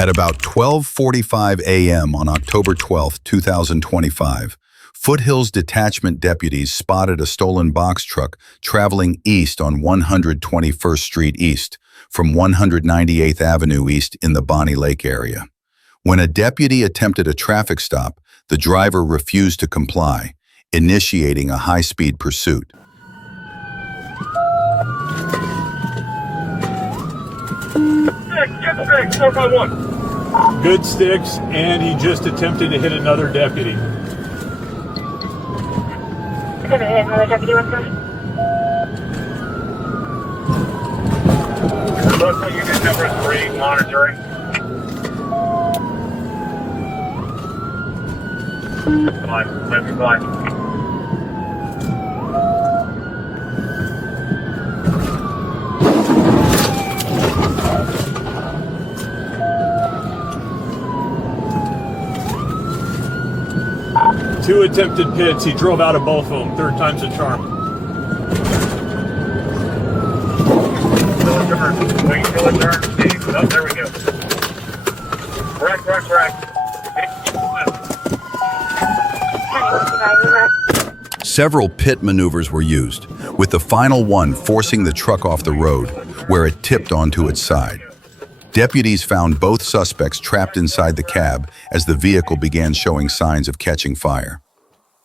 At about 12:45 a.m. on October 12, 2025, Foothills Detachment deputies spotted a stolen box truck traveling east on 121st Street East from 198th Avenue East in the Bonnie Lake area. When a deputy attempted a traffic stop, the driver refused to comply, initiating a high-speed pursuit. Get six, 451. Good sticks, and he just attempted to hit another deputy. Gonna hit another deputy one first. Local unit number 3 monitoring. Fine, moving fine. Two attempted pits. He drove out of both of them. Third time's a charm. Wait till it turns, Steve. Oh, there we go. Correct. Several pit maneuvers were used, with the final one forcing the truck off the road, where it tipped onto its side. Deputies found both suspects trapped inside the cab as the vehicle began showing signs of catching fire.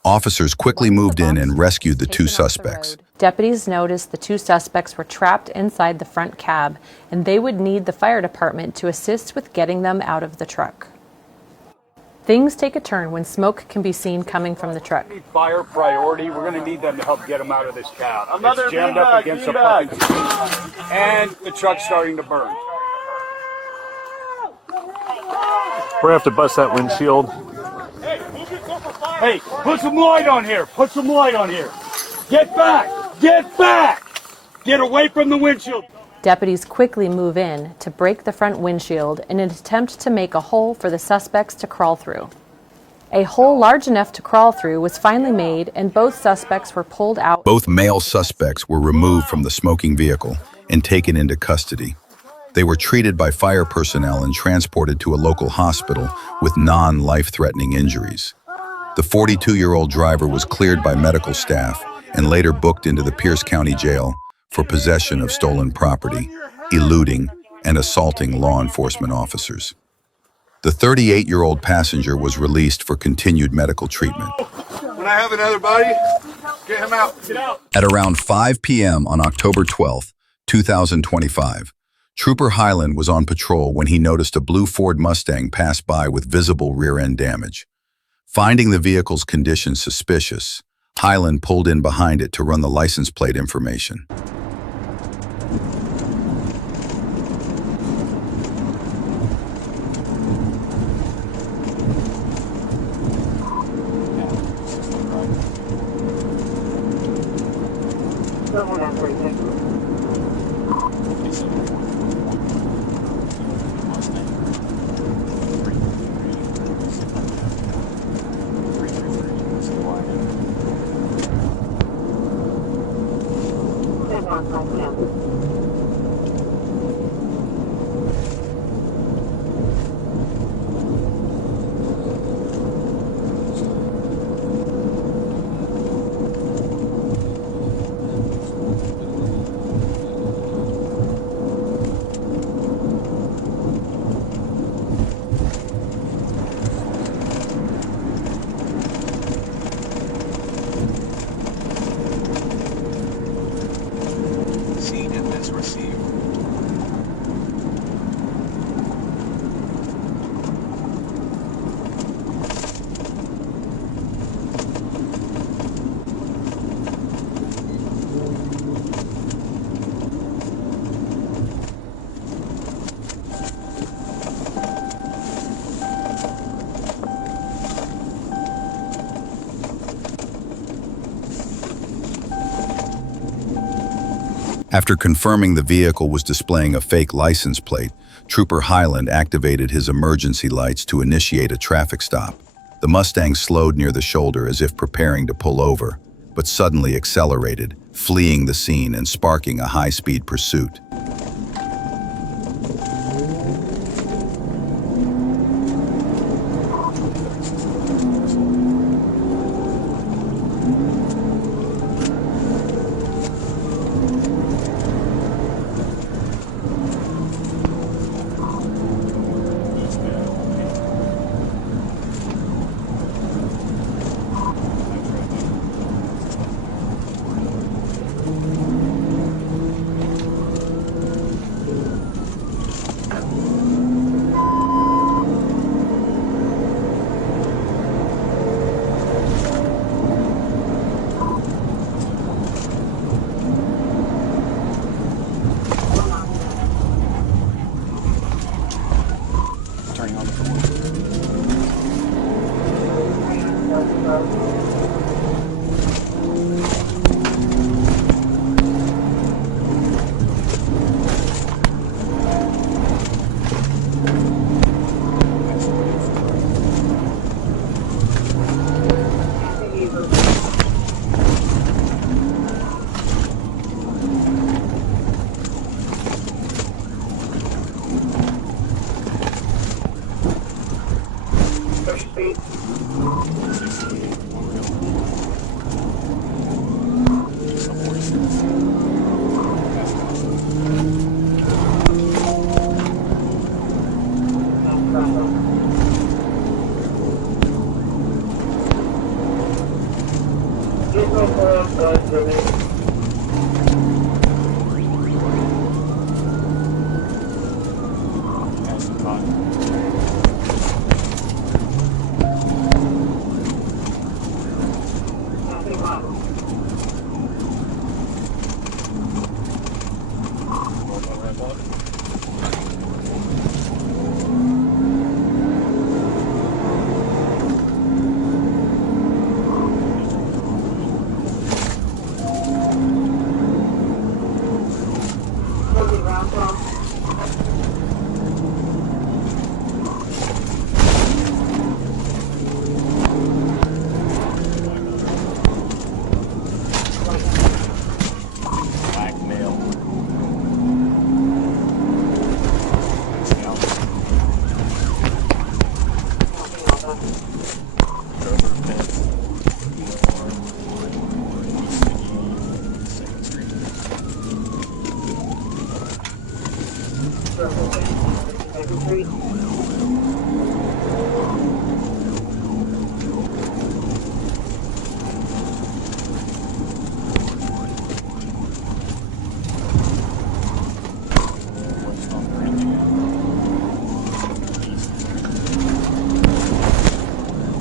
Officers quickly moved in and rescued the two suspects. Deputies noticed the two suspects were trapped inside the front cab, and they would need the fire department to assist with getting them out of the truck. Things take a turn when smoke can be seen coming from the truck. Fire priority. We're going to need them to help get them out of this cab. It's jammed up against a parking space, and the truck's starting to burn. We're going to have to bust that windshield. Hey, put some light on here. Get back. Get away from the windshield. Deputies quickly move in to break the front windshield in an attempt to make a hole for the suspects to crawl through. A hole large enough to crawl through was finally made, and both suspects were pulled out. Both male suspects were removed from the smoking vehicle and taken into custody. They were treated by fire personnel and transported to a local hospital with non-life-threatening injuries. The 42-year-old driver was cleared by medical staff and later booked into the Pierce County Jail for possession of stolen property, eluding, and assaulting law enforcement officers. The 38-year-old passenger was released for continued medical treatment. When I have another body, get him out. Get out. At around 5 p.m. on October 12, 2025, Trooper Highland was on patrol when he noticed a blue Ford Mustang pass by with visible rear-end damage. Finding the vehicle's condition suspicious, Highland pulled in behind it to run the license plate information. After confirming the vehicle was displaying a fake license plate, Trooper Highland activated his emergency lights to initiate a traffic stop. The Mustang slowed near the shoulder as if preparing to pull over, but suddenly accelerated, fleeing the scene and sparking a high-speed pursuit. turning on the floor. Push speed. Vehicle for outside remain. Nothing wrong. Closing round bomb. Blackmail. Second Street.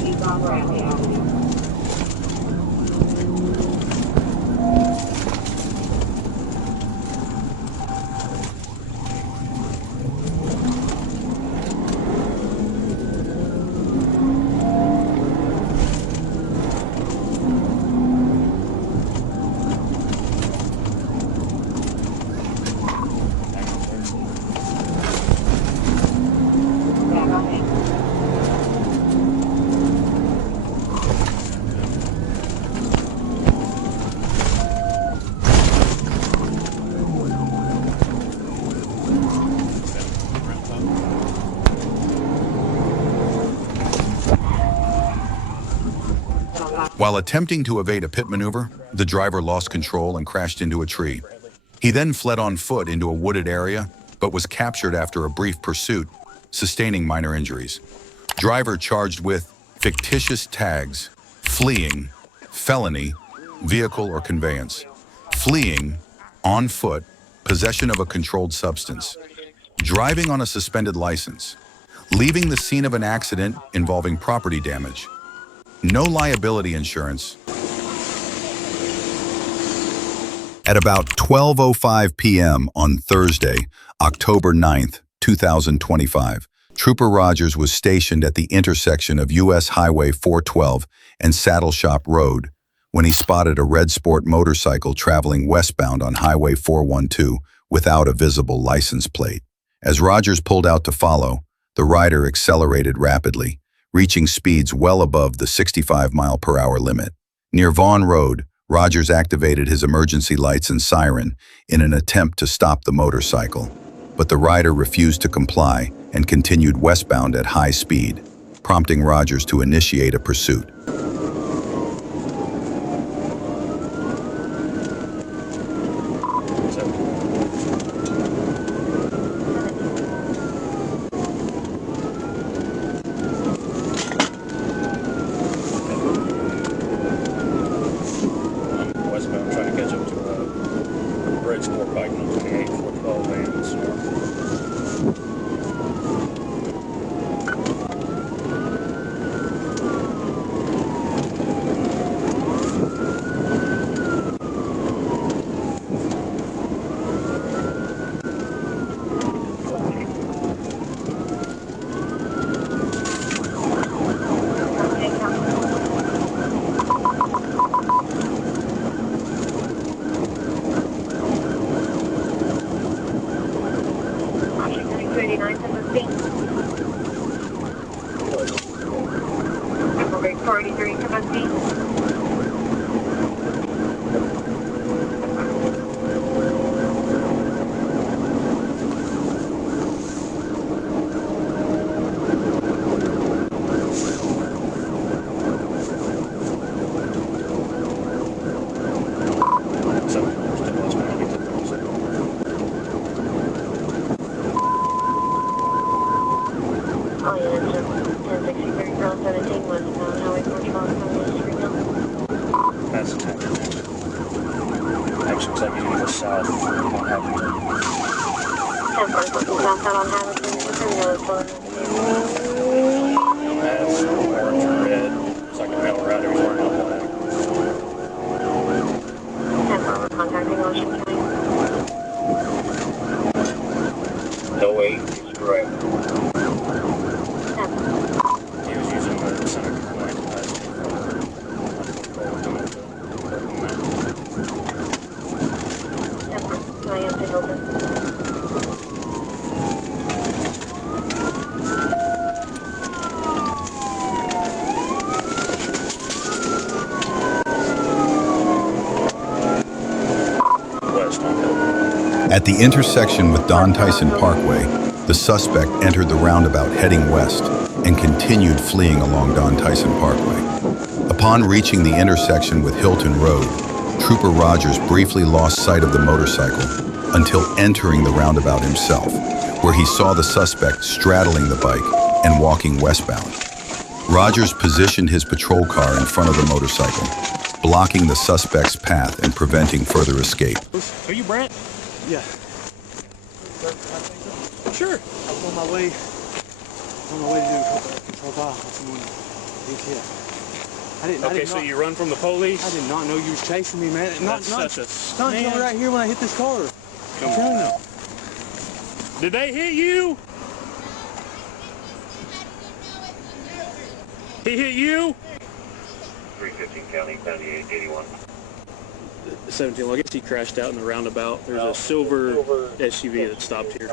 East on Bradley Avenue. Back on me. While attempting to evade a pit maneuver, the driver lost control and crashed into a tree. He then fled on foot into a wooded area, but was captured after a brief pursuit, sustaining minor injuries. Driver charged with fictitious tags, fleeing, felony, vehicle or conveyance, fleeing, on foot, possession of a controlled substance, driving on a suspended license, leaving the scene of an accident involving property damage, no liability insurance. At about 12:05 p.m. on Thursday, October 9th, 2025, Trooper Rogers was stationed at the intersection of U.S. Highway 412 and Saddle Shop Road when he spotted a red sport motorcycle traveling westbound on Highway 412 without a visible license plate. As Rogers pulled out to follow, the rider accelerated rapidly, reaching speeds well above the 65-mile-per-hour limit. Near Vaughn Road, Rogers activated his emergency lights and siren in an attempt to stop the motorcycle, but the rider refused to comply and continued westbound at high speed, prompting Rogers to initiate a pursuit. Westbound, trying to catch up to a bridge sport bike number 28, 412 lanes. 483 capacity. All units, 1063 Crown 17 westbound, Highway 412, That's a 10. Actually, looks like you go south on Hamilton. 10 southbound on Hamilton, That's orange or red. It's like a mail route everywhere in the back. 10 contacting Washington County. No 8 is correct. He was using the center point. I am to open. West on Hill. At the intersection with Don Tyson Parkway, the suspect entered the roundabout heading west and continued fleeing along Don Tyson Parkway. Upon reaching the intersection with Hilton Road, Trooper Rogers briefly lost sight of the motorcycle until entering the roundabout himself, where he saw the suspect straddling the bike and walking westbound. Rogers positioned his patrol car in front of the motorcycle, blocking the suspect's path and preventing further escape. Are you Brent? Yeah, Sure. I was on my way to do a control by with someone DTF. I did So not, you run from the police? I did not know you was chasing me, man. That's Not such a until man. right here when I hit this car. Come I'm telling on. you. Did they hit you? He hit you? 315 County, 9881. 17. Well, I guess he crashed out in the roundabout. There's a silver SUV that stopped here.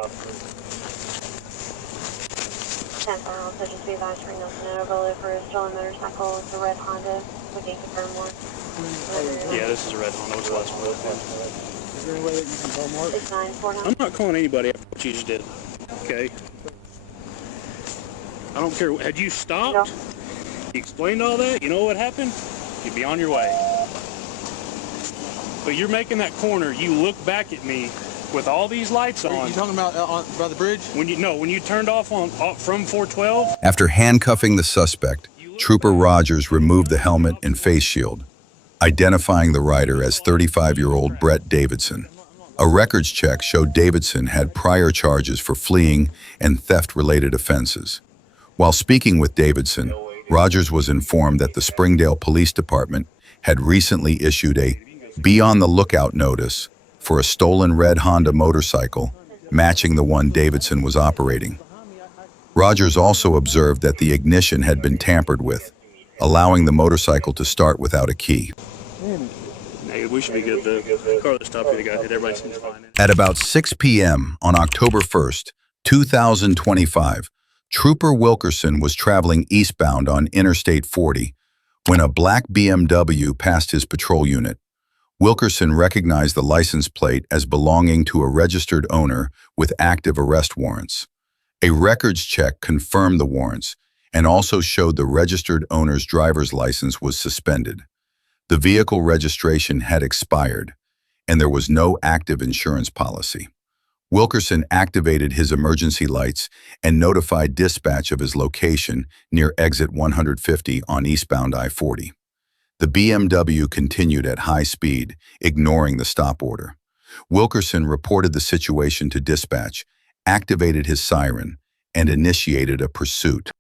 10 final sessions be advised for Nelson and overload for a stolen motorcycle with a red Honda. We can confirm more. Yeah, this is a red Honda. What's the last one? Is there any way that you can call Mark? 6949. I'm not calling anybody after what you just did. Okay? I don't care. Had you stopped? You explained all that? You know what happened? You'd be on your way. But you're making that corner. You look back at me with all these lights Are on. you talking about by the bridge? When you turned off from 412. After handcuffing the suspect, Trooper Rogers removed the helmet and face shield, identifying the rider as 35-year-old Brett Davidson. A records check showed Davidson had prior charges for fleeing and theft-related offenses. While speaking with Davidson, Rogers was informed that the Springdale Police Department had recently issued a "Be on the lookout" notice for a stolen red Honda motorcycle matching the one Davidson was operating. Rogers also observed that the ignition had been tampered with, allowing the motorcycle to start without a key. Hey, we should be good. The car that stopped here got hit. Everybody seems fine. At about 6 p.m. on October 1st, 2025, Trooper Wilkerson was traveling eastbound on Interstate 40 when a black BMW passed his patrol unit. Wilkerson recognized the license plate as belonging to a registered owner with active arrest warrants. A records check confirmed the warrants and also showed the registered owner's driver's license was suspended. The vehicle registration had expired, and there was no active insurance policy. Wilkerson activated his emergency lights and notified dispatch of his location near exit 150 on eastbound I-40. The BMW continued at high speed, ignoring the stop order. Wilkerson reported the situation to dispatch, activated his siren, and initiated a pursuit.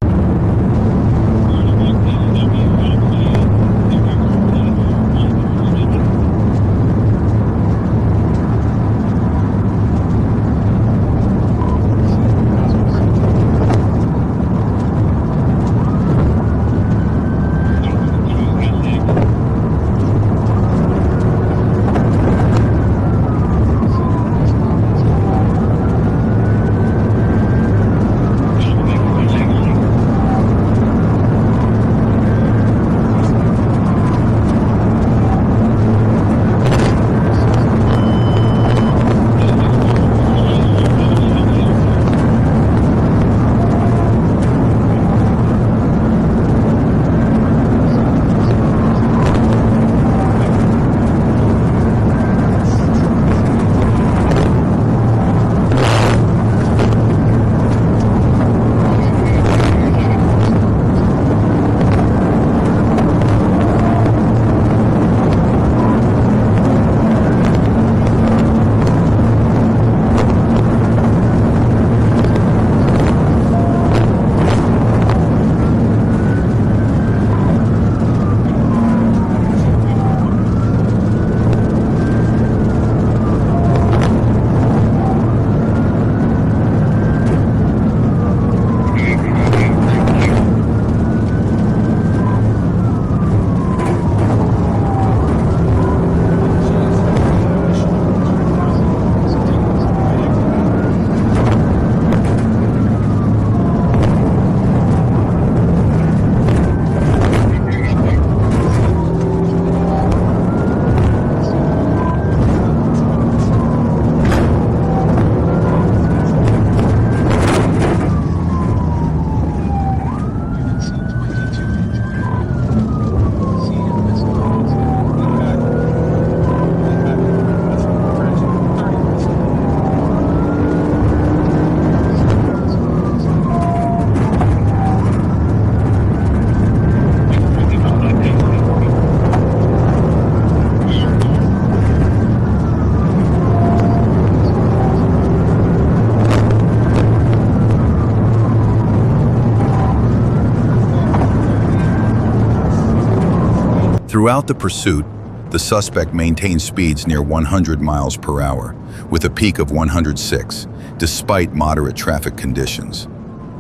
Throughout the pursuit, the suspect maintained speeds near 100 miles per hour, with a peak of 106, despite moderate traffic conditions.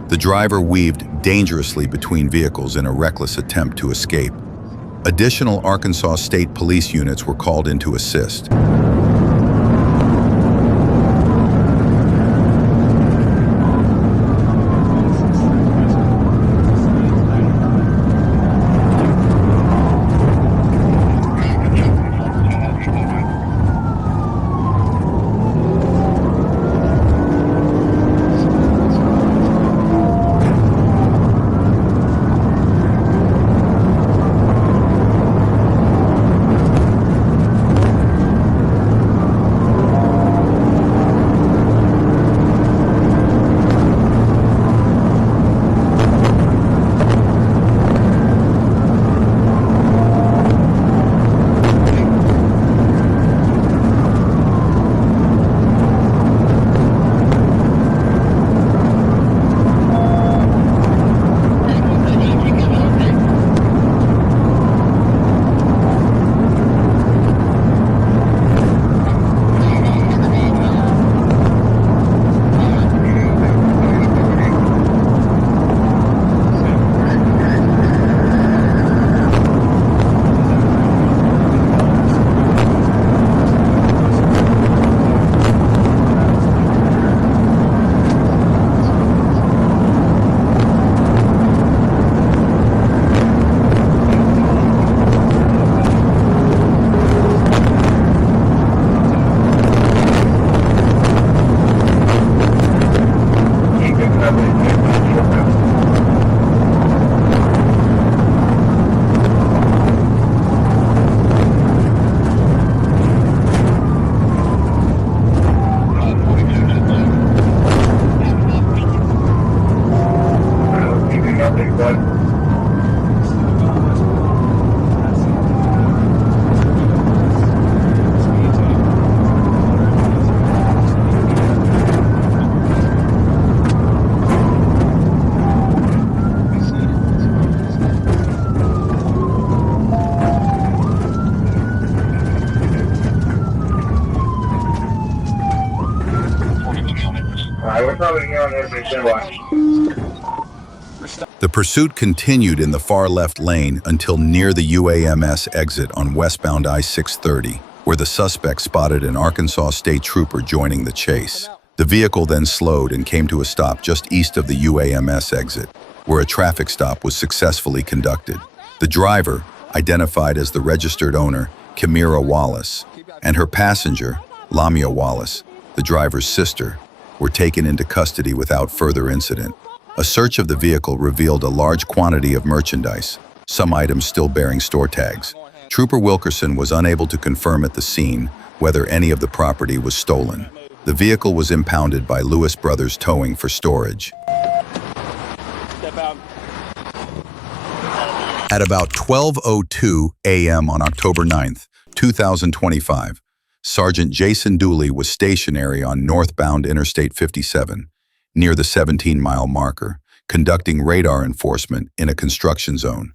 The driver weaved dangerously between vehicles in a reckless attempt to escape. Additional Arkansas State Police units were called in to assist. The pursuit continued in the far left lane until near the UAMS exit on westbound I-630, where the suspect spotted an Arkansas State Trooper joining the chase. The vehicle then slowed and came to a stop just east of the UAMS exit, where a traffic stop was successfully conducted. The driver, identified as the registered owner, Kimira Wallace, and her passenger, Lamia Wallace, the driver's sister, were taken into custody without further incident. A search of the vehicle revealed a large quantity of merchandise, some items still bearing store tags. Trooper Wilkerson was unable to confirm at the scene whether any of the property was stolen. The vehicle was impounded by Lewis Brothers Towing for storage. At about 12:02 a.m. on October 9th, 2025, Sergeant Jason Dooley was stationary on northbound Interstate 57, near the 17-mile marker, conducting radar enforcement in a construction zone.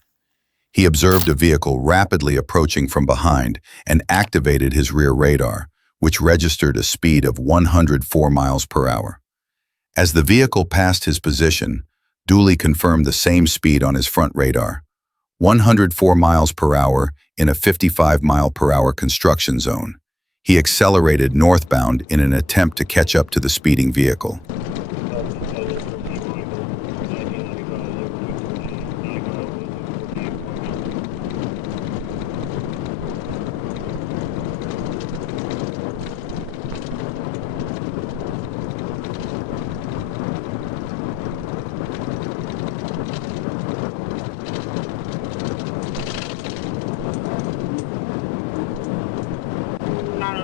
He observed a vehicle rapidly approaching from behind and activated his rear radar, which registered a speed of 104 miles per hour. As the vehicle passed his position, Dooley confirmed the same speed on his front radar, 104 miles per hour in a 55-mile-per-hour construction zone. He accelerated northbound in an attempt to catch up to the speeding vehicle.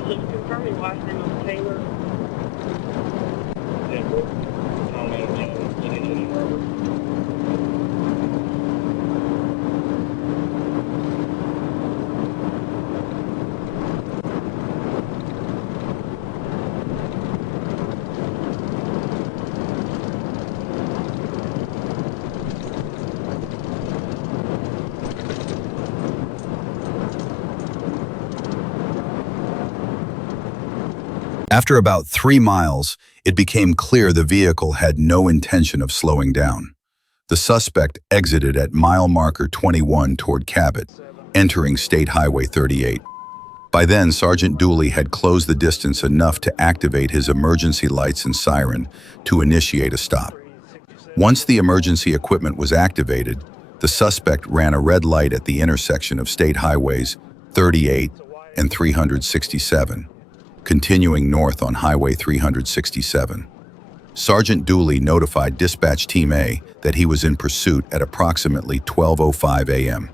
Just confirming last name of Taylor. After about 3 miles, it became clear the vehicle had no intention of slowing down. The suspect exited at mile marker 21 toward Cabot, entering State Highway 38. By then, Sergeant Dooley had closed the distance enough to activate his emergency lights and siren to initiate a stop. Once the emergency equipment was activated, the suspect ran a red light at the intersection of State Highways 38 and 367, continuing north on Highway 367. Sergeant Dooley notified Dispatch Team A that he was in pursuit at approximately 12:05 a.m.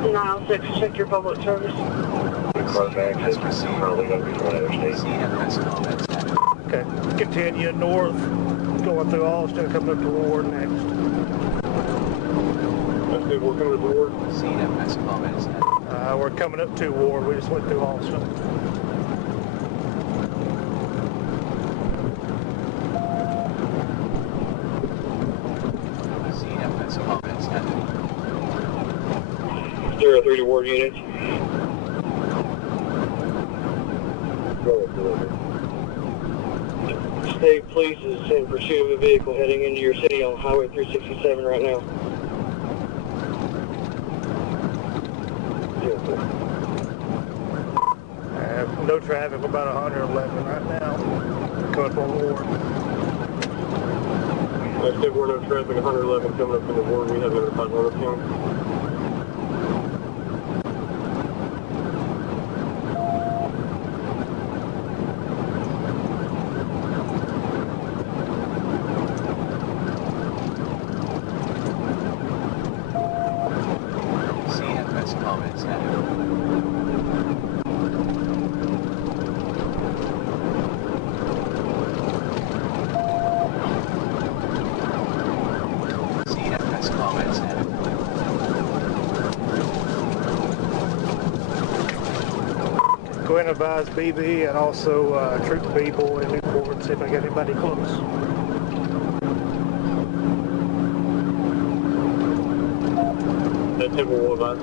906, check your public service. Okay, continue north, going through Austin, coming up to Ward next. That's good, we're coming to Ward. We're coming up to Ward, we just went through Austin. Zero 3 to Ward units. State Police is in pursuit of a vehicle heading into your city on Highway 367 right now. No traffic, about 111 right now. Coming from Ward. I said we're no traffic, 111 coming up in the Ward. We have notified Warner County. Go ahead and advise BB and also Troop B boy in Newport, see if I got anybody close. That table will advise.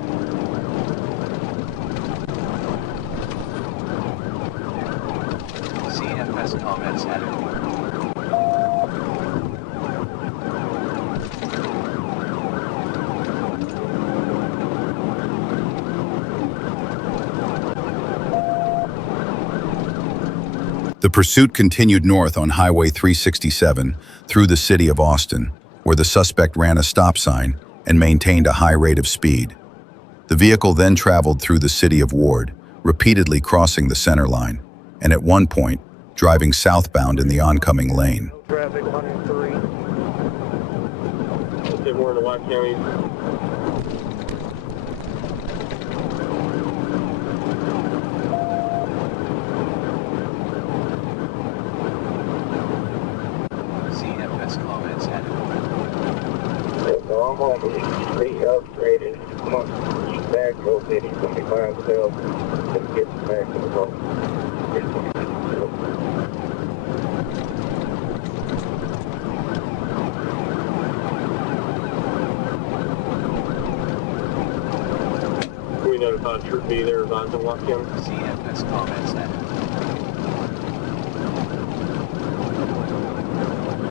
CFS comments added. The pursuit continued north on Highway 367 through the city of Austin, where the suspect ran a stop sign and maintained a high rate of speed. The vehicle then traveled through the city of Ward, repeatedly crossing the center line, and at one point, driving southbound in the oncoming lane. Traffic 103. Let's say we're in the White County. I'm home, he's re-upgraded. Come on, back, go city, he's going to be by himself. Just get back to the home. We notified Troop B there, advising White County. CFS comments added.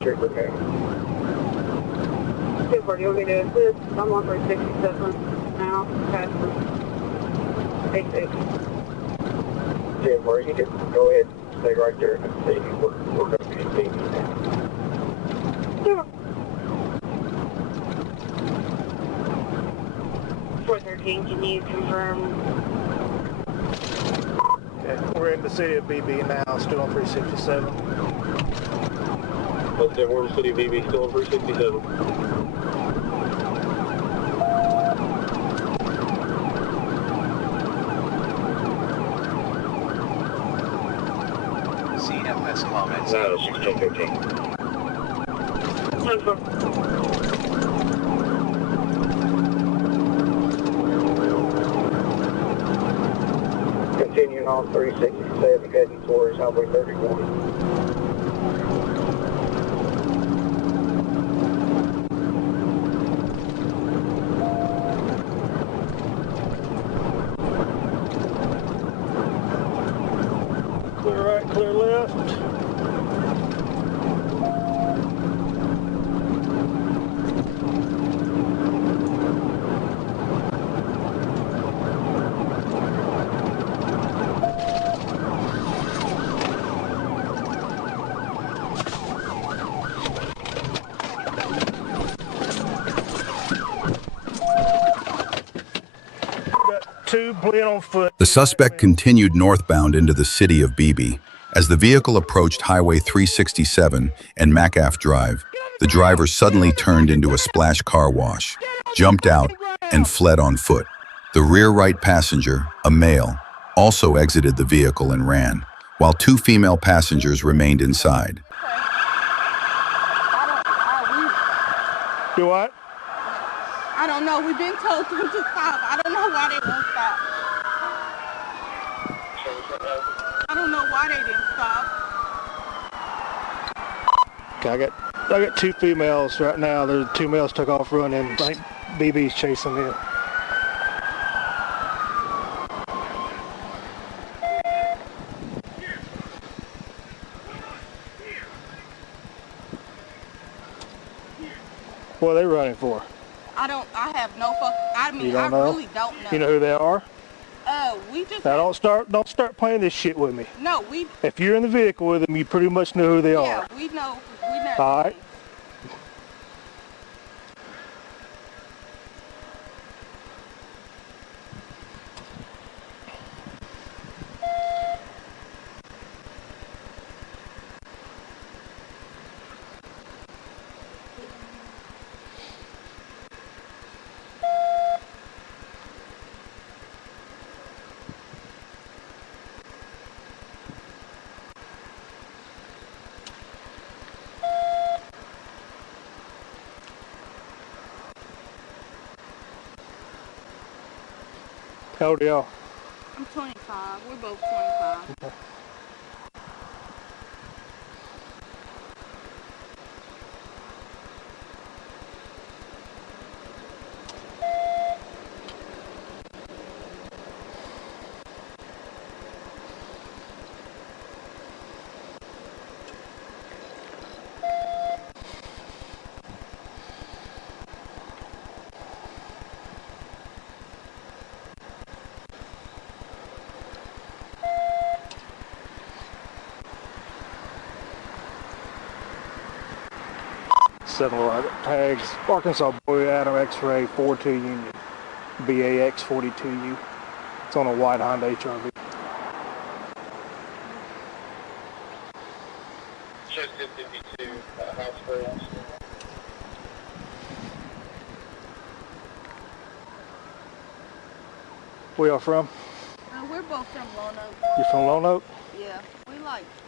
Trooper County. Super, you want me to assist? I'm on for 67 now, past the 86. Jim, where you just go ahead and stay right there and see we're going to be speaking now. Sure. 413, can you confirm? Okay, we're in the city of BB now, still on 367. Let's say we're in the city of BB, still on 367. CFS comments. No, 1615. Continuing on 367, heading towards Highway 31. two bled on foot. The suspect continued northbound into the city of Beebe. As the vehicle approached Highway 367 and McAff Drive, the driver suddenly turned into a splash car wash, jumped out, and fled on foot. The rear right passenger, a male, also exited the vehicle and ran, while two female passengers remained inside. Do what? I don't know. We've been told them to stop. I don't know why they won't stop. I don't know why they didn't stop. Okay, I got two females right now. The two males took off running. I think BB's chasing them. What are they running for? I have no fuck. I mean, You don't I know? really don't know. You know who they are? We just. Now don't start playing this shit with me. No, we. If you're in the vehicle with them, you pretty much know who they Yeah, are. we know. We know. All right. How old are y'all? I'm 25. We're both 25. Seven tags. Arkansas Boy Adam X-ray 42 Union. BAX 42U. It's on a white Honda HRV. Shows 52, house. Where y'all from? We're both from Lone Oak. You from Lone Oak? Yeah.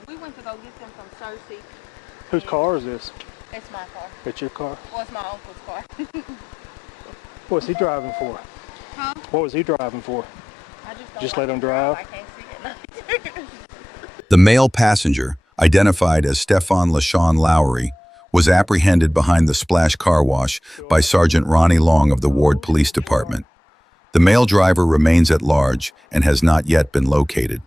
We went to go get them from Cersei. Whose car is this? It's my car. It's your car? Well, it's my uncle's car. What's he driving for? Huh? What was he driving for? I Just let him drive? I can't see it. The male passenger, identified as Stefan LaShawn Lowry, was apprehended behind the splash car wash by Sergeant Ronnie Long of the Ward Police Department. The male driver remains at large and has not yet been located.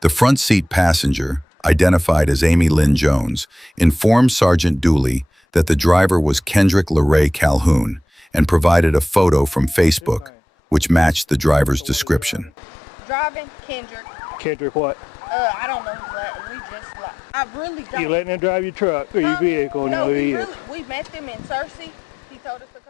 The front seat passenger, identified as Amy Lynn Jones, informed Sergeant Dooley that the driver was Kendrick LeRae Calhoun and provided a photo from Facebook, which matched the driver's description. Driving Kendrick. Kendrick what? I don't know who's that. We just I really don't. You letting him drive your truck or your vehicle? No, who he is? we met them in Cersei. He told us to